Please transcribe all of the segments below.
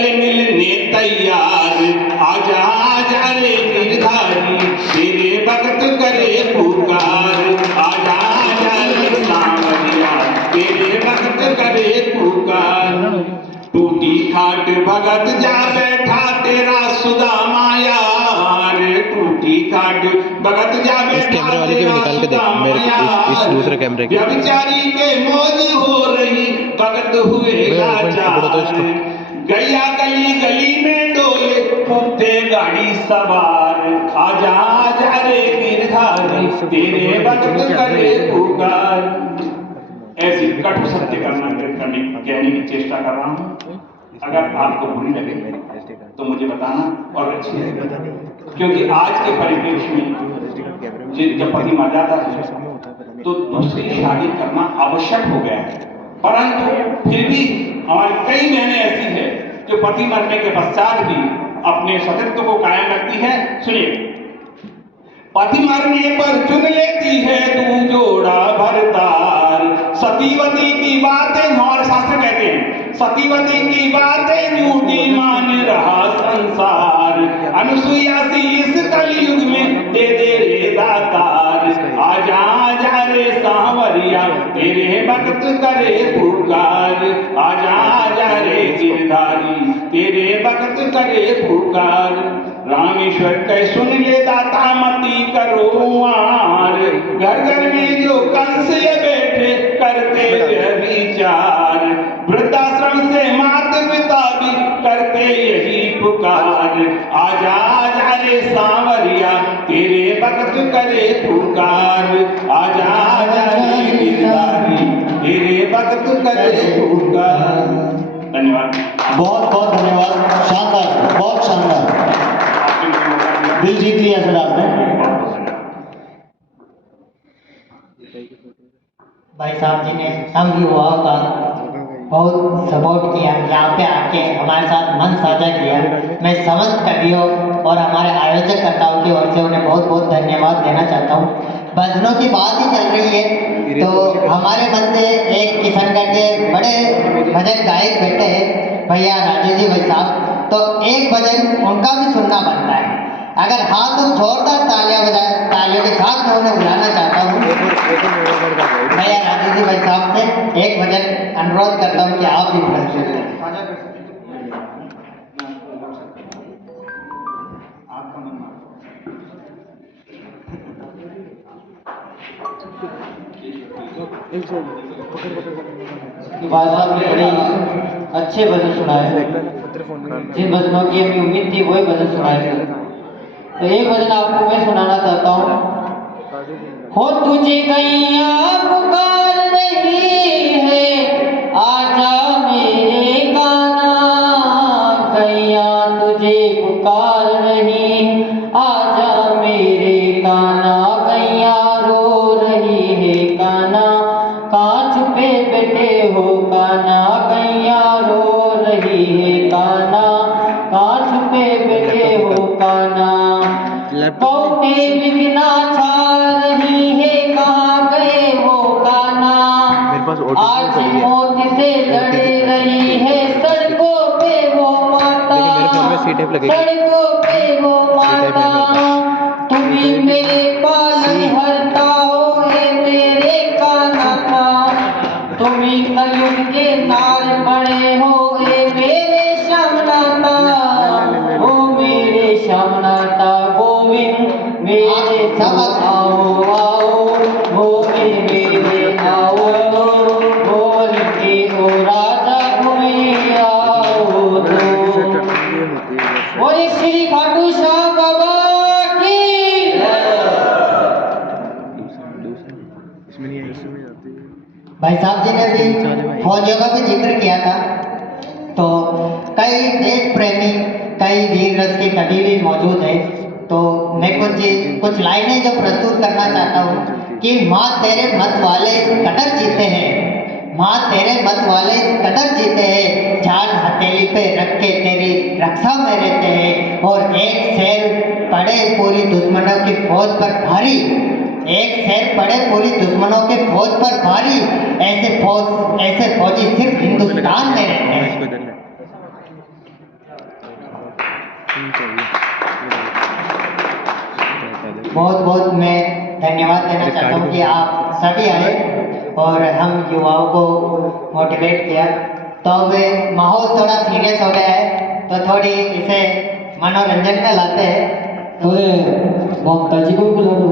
गले मिलने तैयार, आजा आजा रे गिरधारी तेरे भक्त करे पुकार, आजा आजा रे सांवरिया तेरे भक्त करे पुकार। टूटी खाट भगत जा बैठा तेरा सुदामा यार, टूटी खाट भगत जा बैठा तेरा सुदामा यार, दूसरे कैमरे के व्यभिचारी के मौज हो रही भगत हुए लाचार, गैया गली गली में डोले कुत्ते गाड़ी सवार, आजा आजा रे गिरधारी तेरे भक्त करे पुकार। ऐसी कटु सत्य कहने की चेष्टा कर रहा हूं, अगर आपको बुरी लगे तो मुझे बताना और अच्छी लगे, क्योंकि आज के परिप्रेक्ष्य में जब पति मर जाता है तो दूसरी शादी करना आवश्यक हो गया है, परंतु फिर भी हमारी कई बहनें ऐसी है जो पति मरने के पश्चात भी अपने सतीत्व को कायम रखती है। सुनिए, पति मरने पर चुन लेती है तू जोड़ा भरतार, सतीवती की बातें हमारे शास्त्र कहते हैं, सतीवती की बातें झूठी मान रहा संसार, अनुसुईया सी इस कलयुग में दे दे रे दातार, आजा आजा रे सांवरिया तेरे भक्त करे पुकार, आजा आजा रे गिरधारी तेरे भक्त करे पुकार। रामेश्वर कह सुन ले दाता मती करो मार, घर घर में जो कंस ये बैठे करते व्यभिचार, वृद्धाश्रम से माता पिता भी करते यही पुकार, आजा आजा रे सांवरिया तेरे भक्त करे पुकार, आजा आजा रे गिरधारी तेरे भक्त करे पुकार। धन्यवाद, बहुत बहुत धन्यवाद, शानदार, बहुत शानदार, दिल जीत लिया सर आपने। भाई साहब जी ने हम युवाओं का बहुत सपोर्ट किया, यहाँ पे आके हमारे साथ मन साझा किया। मैं समस्त कवियों और हमारे आयोजककर्ताओं की ओर से उन्हें बहुत बहुत धन्यवाद देना चाहता हूँ। भजनों की बात ही चल रही है तो हमारे बंदे एक किशनगढ़ के बड़े भजन गायक बैठे हैं भैया राजू जी भाई साहब, तो एक भजन उनका भी सुनना बनता है। अगर हाँ तो जोरदार तालियों के साथ मैं उन्हें बुलाना चाहता हूँ। भैया राजू जी भाई साहब से एक भजन अनुरोध करता हूँ कि आप भी प्रस्तुत करें। भाई साहब ने बड़े अच्छे भजन सुनाए, जिन भजनों की हमें उम्मीद थी वही भजन सुनाए। तो एक भजन आपको मैं सुनाना चाहता हूँ। हो तुझे गैया पुकार रही है आजा मेरे काना, गैया तुझे पुकार रही आजा मेरे काना, गैया रो रही है काना, कहाँ छुपे बैठे हो काना, गैया रो रही है काना, कहाँ छुपे बैठे हो काना, कौटे बिगना छा रही है कहाँ गए हो काना, आज मौत से लड़ रही है सड़कों पे वो माता, सड़कों पे वो माता, तुम ही मेरे पालन हरता हो हे मेरे काना था, तुम ही कलयुग के नार पड़े हो हे मेरे श्यामनाथा, ओ मेरे श्यामनाथा गोविंद मेरे आओ आओ गोविंद मेरे आओ, बोल के ओ राजा घूमे आओ तो, बोले श्री खाटू श्याम बाबा की। भाई साहब जी ने भी फौजियों का भी जिक्र किया था, तो कई देश प्रेमी कई वीर रस के कवि भी मौजूद है, तो मैं कुछ लाइनें जो प्रस्तुत करना चाहता हूँ कि माँ तेरे मत वाले कटर जीते हैं, माँ तेरे मत वाले कटर जीते हैं, जान हथेली पे रख के तेरी रक्षा में रहते हैं, और एक शेर पड़े पूरी दुश्मनों की फौज पर भारी, एक शेर पड़े पूरी दुश्मनों के फौज पर भारी, ऐसे फौजी सिर्फ हिंदुस्तान में रहते हैं। बहुत बहुत मैं धन्यवाद देना चाहता हूँ कि आप सभी आए और हम युवाओं को मोटिवेट किया। तो अब माहौल थोड़ा सीरियस हो गया है, तो थोड़ी इसे मनोरंजन में लाते हैं। तो ममता जी को भी बुला लो,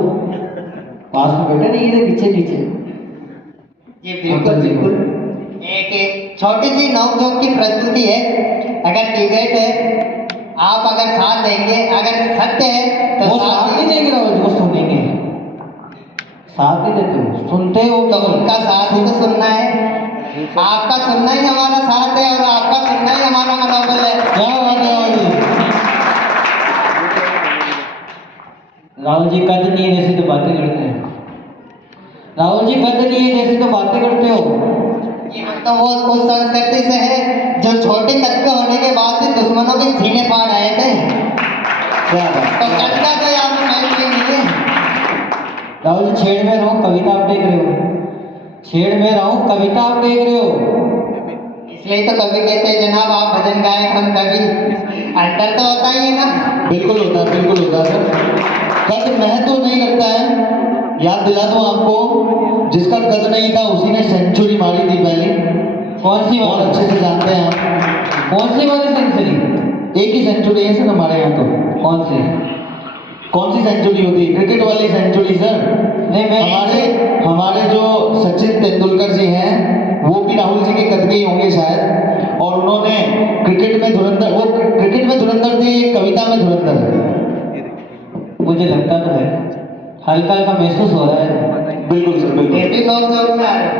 पास में बैठे नहीं इधर पीछे पीछे। जी बिल्कुल बिल्कुल। एक छोटी सी नोक-झोंक की प्रस्तुति है। अगर डिबेट है, आप अगर साथ देंगे, अगर सत्य है तो वो साथ नहीं देंगे राहुल जी, वो सुनेंगे, साथ ही देते हो, सुनते हो तो उनका साथ ही तो सुनना है। आपका सुनना ही हमारा साथ है और आपका सुनना ही हमारा मनोबल है। क्या बात है राहुल जी। राहुल जी कद नहीं है जैसे तो बातें करते हैं। राहुल जी कद नहीं है जैसे तो बातें करते हो। ये हम तो वो उस संस्कृति से है जो छोटे कद के होने के बाद भी दुश्मनों के सीने फाड़ आए थे। क्या बात। तो कद का कोई आप महत्व नहीं है। राहुल जी छेड़ में रहूं कविता आप देख रहे हो, छेड़ में रहूं कविता आप देख रहे हो। इसलिए तो कभी कहते हैं जनाब आप भजन गायक हम कवि। अंतर तो होता ही है ना। बिल्कुल होता है, बिल्कुल होता है सर। कद महत्व नहीं लगता है। याद दिला दूं आपको, जिसका कद नहीं था उसी ने सेंचुरी मारी थी पहली। कौन सी बहुत बात, अच्छे से जानते हैं आप। कौन सी वाली सेंचुरी? एक ही सेंचुरी है सर हमारे यहाँ तो। कौन सी? कौन सी सेंचुरी होती है? क्रिकेट वाली सेंचुरी सर। नहीं मैं हमारे जो सचिन तेंदुलकर जी हैं वो भी राहुल जी के कद के ही होंगे शायद, और उन्होंने क्रिकेट में धुरंधर, वो क्रिकेट में धुरंधर थे, कविता में धुरंधर है। मुझे लगता तो है, हल्का हल्का महसूस हो रहा है। बिल्कुल सर, बिल्कुल। ये भी लोग जोर में आ रहे हैं।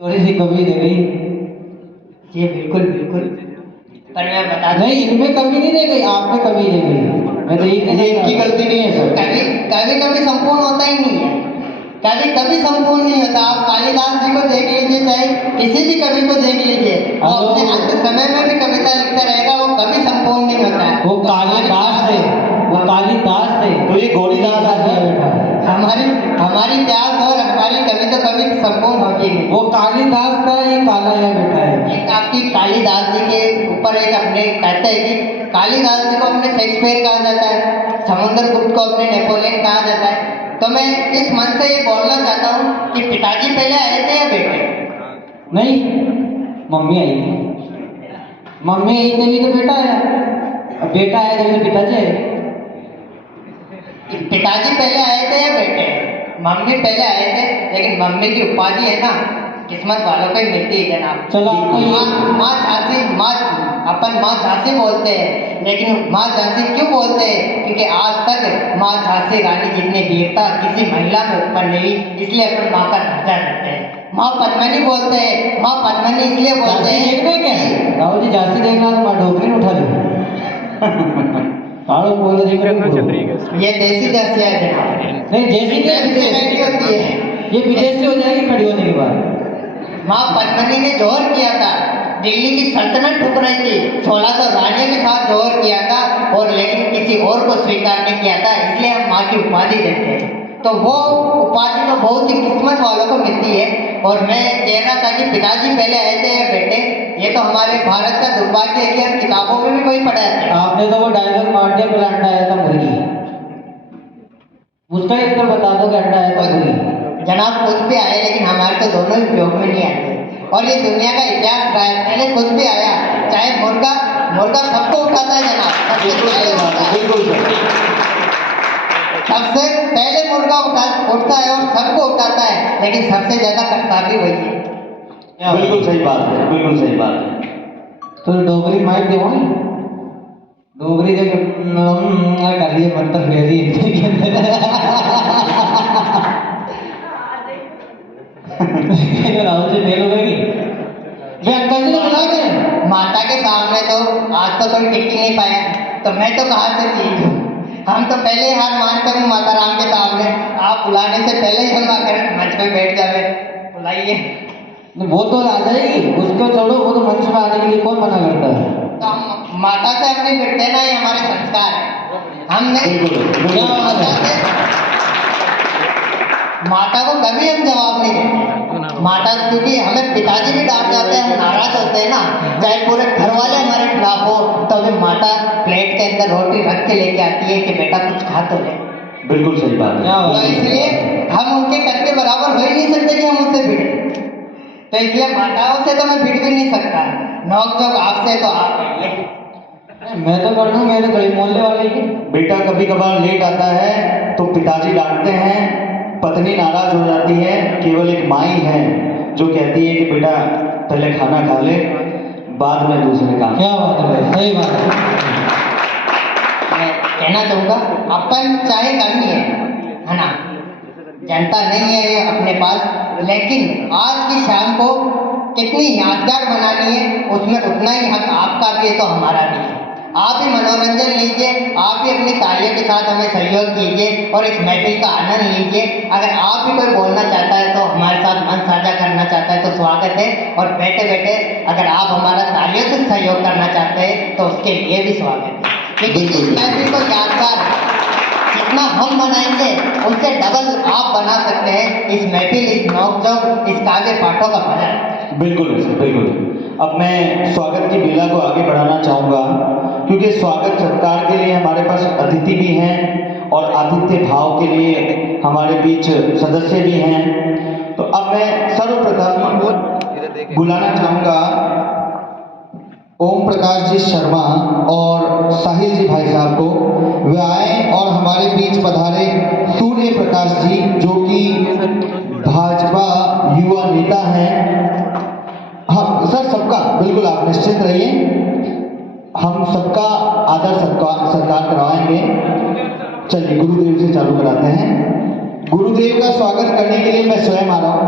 थोड़ी सी कमी रह गई। जी बिल्कुल बिल्कुल। पर मैं बता दूं, नहीं इनमें कमी नहीं रह गई, आप में कमी रह गई। मैं तो ये इनकी गलती नहीं है सर। कभी कभी कभी संपूर्ण होता ही नहीं है। कभी कभी संपूर्ण नहीं होता। आप कालिदास जी को देख लीजिए, चाहे किसी भी कवि को देख लीजिए, वो अपने अंत समय में भी कविता लिखता रहेगा, वो कभी संपूर्ण नहीं होता है। वो कालिदास थे, वो कालिदास थे। तो ये गौरीदास आ गया बेटा, हमारी प्यास और हमारी कवि तो कभी संपूर्ण होती नहीं। वो कालिदास का ये काला है बेटा है। एक आपकी कालिदास जी के ऊपर एक अपने कहते हैं कि कालिदास जी को अपने शेक्सपियर कहा जाता है, समुद्रगुप्त को अपने नेपोलियन कहा जाता है। तो मैं इस मन से ये बोलना चाहता हूँ कि पिताजी पहले आए थे या बेटे? नहीं मम्मी आई थी, मम्मी आई तभी तो बेटा आया, अब बेटा आया तभी तो पिताजी आए। पिताजी पहले आए थे या बेटे? मम्मी पहले आए थे, लेकिन मम्मी की उपाधि है ना किस्मत वालों को ही मिलती है जनाब। चलो आपको ये माँ झांसी, अपन माँ झांसी बोलते हैं, लेकिन माँ झांसी क्यों बोलते हैं? क्योंकि आज तक माँ झांसी रानी जितनी वीरता किसी महिला में उत्पन्न नहीं, इसलिए अपन माँ का दर्जा देते हैं। माँ पद्मनी बोलते हैं, माँ पद्मनी इसलिए बोलते झांसी हैं। देखना है क्या राहुल जी? झांसी देखना तो मैं ढोकरी उठा लूँ। पाड़ो बोल रही है ये देसी झांसी है जनाब। नहीं जैसी क्या नहीं होती है। ये विदेश से हो जाएगी खड़ी होने के बाद। माँ पद्मनी ने जोहर किया था, दिल्ली की सल्तनत ठुक रही थी, 1600 रानियों के साथ जोहर किया था, और लेकिन किसी और को स्वीकार नहीं किया था, इसलिए हम माँ की उपाधि देते हैं। तो वो उपाधि तो बहुत ही किस्मत वालों को मिलती है। और मैं कह रहा था कि पिताजी पहले आए थे या बेटे, ये तो हमारे भारत का दुर्भाग्य है कि हम किताबों में भी कोई पढ़ा है। आपने तो वो डायलॉग मार दिया, पहले अंडा आया था मुर्गी, उसका एक उत्तर बता दो कि अंडा आया था मुर्गी। जनाब कुछ भी आए, लेकिन हमारे तो दोनों ही उपयोग में नहीं आते। और ये दुनिया का इतिहास रहा है, पहले कुछ भी आया, चाहे मुर्गा सबको उठाता है जनाब, सबसे पहले उठता है। बिल्कुल सर। सबसे पहले मुर्गा उठता है और सबको उठाता है, लेकिन सबसे ज्यादा करता भी वही है। बिल्कुल सही बात है, बिल्कुल सही बात है। तो डोगरी माइक देवो नहीं, डोगरी दे कर लिए मंत्र फेरी राहुल जी फेल हो गई। ये अंकल जी ने बुला के माता के सामने तो आज तो कोई टिक ही नहीं पाया, तो मैं तो कहाँ से जीत हूँ। हम तो पहले ही हार मानते हैं माता राम के सामने। आप बुलाने से पहले ही हम आकर मंच पे बैठ जावे, बुलाइए। वो तो आ जाएगी, उसको छोड़ो, वो तो मंच में आने के लिए कौन मना करता है? तो हम माता से अपनी भिड़ते ना, ये हमारे संस्कार है। हमने बिल्कुल। माता को कभी हम जवाब नहीं देते। माता, क्योंकि हमें पिताजी भी डांट जाते हैं, हम नाराज होते हैं ना, चाहे पूरे घर वाले हमारे खिलाफ हो, तो हमें माता प्लेट के अंदर रोटी रख के लेके आती है कि बेटा कुछ खा तो ले। बिल्कुल सही बात है। क्या तो बात है। इसलिए हम उनके कद के बराबर हो ही नहीं सकते कि हम उससे भिड़े। तो इसलिए माताओं से तो मैं भिड़ भी नहीं सकता, नोक झोंक आपसे तो आप करिए। मैं तो कर दूं, मेरे गली मोहल्ले वाले की। बेटा कभी कभार लेट आता है तो पिताजी डांटते हैं, पत्नी नाराज हो जाती है, केवल एक माई है जो कहती है कि बेटा पहले खाना खा ले, बाद में दूसरे काम। क्या बात है भाई, सही बात है। मैं कहना चाहूँगा अपन चाहे कम ही है ना, जनता नहीं है ये अपने पास, लेकिन आज की शाम को कितनी यादगार बनानी है उसमें उतना ही हक आपका भी है तो हमारा भी है। आप भी मनोरंजन लीजिए, आप भी अपनी तालियों के साथ हमें सहयोग कीजिए और इस महफिल का आनंद लीजिए। अगर आप भी कोई बोलना चाहता है तो हमारे साथ मन साझा करना चाहता है तो स्वागत है, और बैठे बैठे अगर आप हमारा तालियों से सहयोग करना चाहते हैं तो उसके लिए भी स्वागत है, क्योंकि इस महफिल को यादगार जितना हम बनाएंगे उससे डबल आप बना सकते हैं इस महफिल, इस नोक-झोंक, इस काव्य पाठों का भजन। बिल्कुल है सर, बिल्कुल। अब मैं स्वागत की बेला को आगे बढ़ाना चाहूँगा, क्योंकि स्वागत सत्कार के लिए हमारे पास अतिथि भी हैं और आतिथ्य भाव के लिए हमारे बीच सदस्य भी हैं। तो अब मैं सर्वप्रथम बुलाना चाहूँगा ओम प्रकाश जी शर्मा और साहिल जी भाई साहब को। वे आए और हमारे बीच पधारे सूर्य प्रकाश जी, जो कि भाजपा युवा नेता हैं। हाँ सर, सबका बिल्कुल आप निश्चित रहिए, हम सबका आदर सत्कार करवाएंगे। चलिए गुरुदेव से चालू कराते हैं। गुरुदेव का स्वागत करने के लिए मैं स्वयं आ रहा हूँ,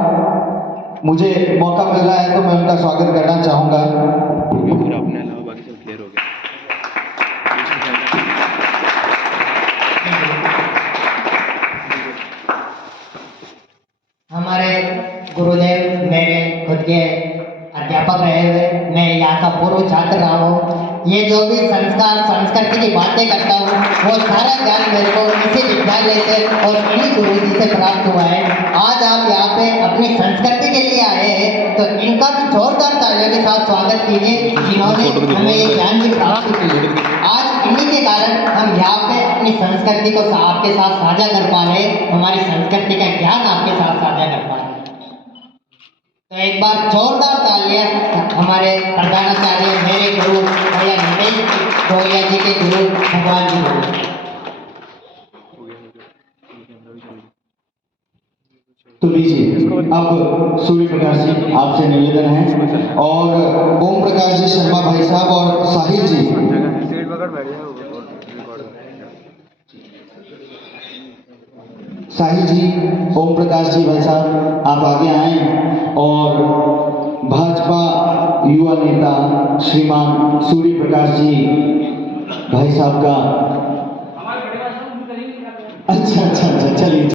मुझे मौका मिल रहा है तो मैं उनका स्वागत करना चाहूँगा। पूरा अपने अलावा बाकी सब क्लियर हो गया। हमारे गुरुदेव मेरे खुद के अध्यापक रहे हुए, मैं यहाँ का पूर्व छात्र रहा हूँ। ये जो भी संस्कार संस्कृति की बातें करता हूँ वो सारा ज्ञान मेरे को इसी विद्यालय से और इन्हीं गुरु जी से प्राप्त हुआ है। आज आप यहाँ पे अपनी संस्कृति के लिए आए हैं तो इनका भी जोरदार तालियों के साथ स्वागत कीजिए, जिन्होंने हमें ये ज्ञान की प्राप्ति की। आज इन्हीं के कारण हम यहाँ पे अपनी संस्कृति को आपके साथ साझा कर पा रहे हैं, हमारी संस्कृति का ज्ञान आपके साथ साझा कर पा रहे हैं। तो एक बार जोरदार तालियां हमारे प्रधानाचार्य मेरे गुरु भैया नरेश गोलिया जी के गुरु भगवान जी को। तो लीजिए अब सूर्य प्रकाश जी आपसे निवेदन है, और ओम प्रकाश जी शर्मा भाई साहब और साहिल जी। सीट पकड़ बैठ जाओ, रिकॉर्ड साहिल जी, ओम प्रकाश जी भाई साहब आप आगे आए और भाजपा युवा नेता श्रीमान सूर्य प्रकाश जी भाई साहब का अच्छा चलिए।